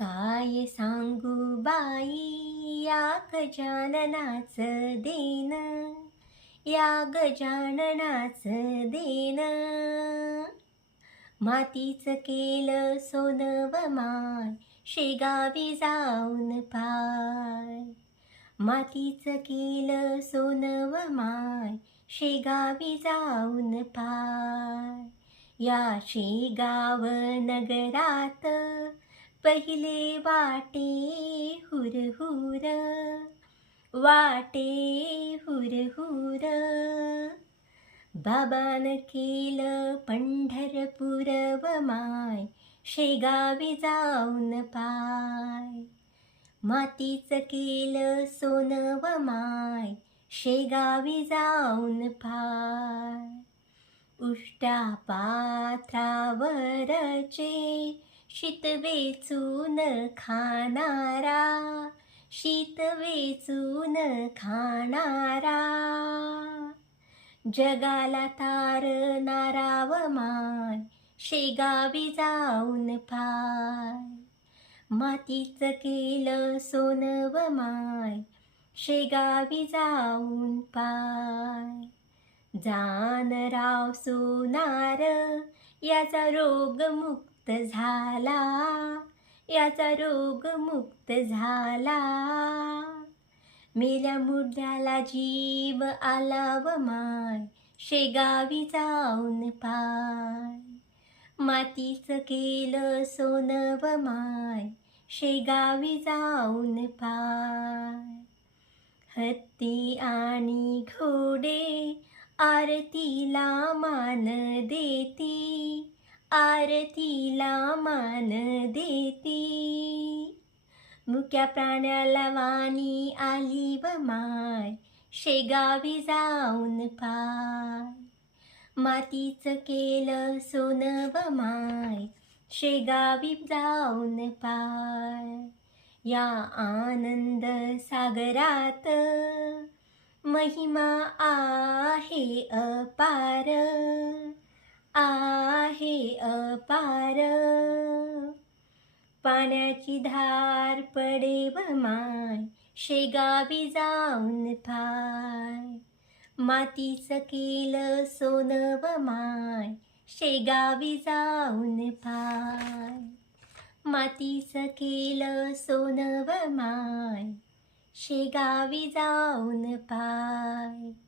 काय सांगू बाई या गजाननाचं देन, या गजाननाचं देन. मातीचं केलं सोनं व माय, शेगावी जाऊन पाय. मातीचं केलं सोनं व माय, शेगावी जाऊन पाय. या शेगाव नगरात पहिले वाटे हुरहुर, वाटे हुरहुर. बाबान केलं पंढरपूर व माय, शेगावी जाऊन पाय. मातीचं केलं सोनं व माय, शेगावी जाऊन पाय. उष्ट्या पात्रावरचे शीत वेचून खाणारा, शीत वेचून खाणारा. जगाला तारणारा व माय, शेगावी जाऊन पाय. मातीचं केलं सोनं व माय, शेगावी जाऊन पाय. जानराव सोनार याचा रोग मुक्त झाला, याचा रोग मुक्त झाला. मेल्या मुर्द्याला जीव आला व माय, शेगावी जाऊन पाय. मातीचं केलं सोनं व माय, शेगावी जाऊन पाय. हत्ती आणि घोडे आरतीला मान देती, आरतीला मान देती. मुक्या प्राण्याला वाणी आली व माय, शेगावी जाऊन पाय. मातीचं केलं सोनं व माय, शेगावी जाऊन पाय. या आनंद सागरात महिमा आहे अपार, आहे अपार. पाण्याची धार पडे व माय, शेगावी जाऊन पाय. मातीचं केलं सोनं व माय, शेगावी जाऊन पाय. मातीचं केलं सोनं व माय, शेगावी जाऊन पाय.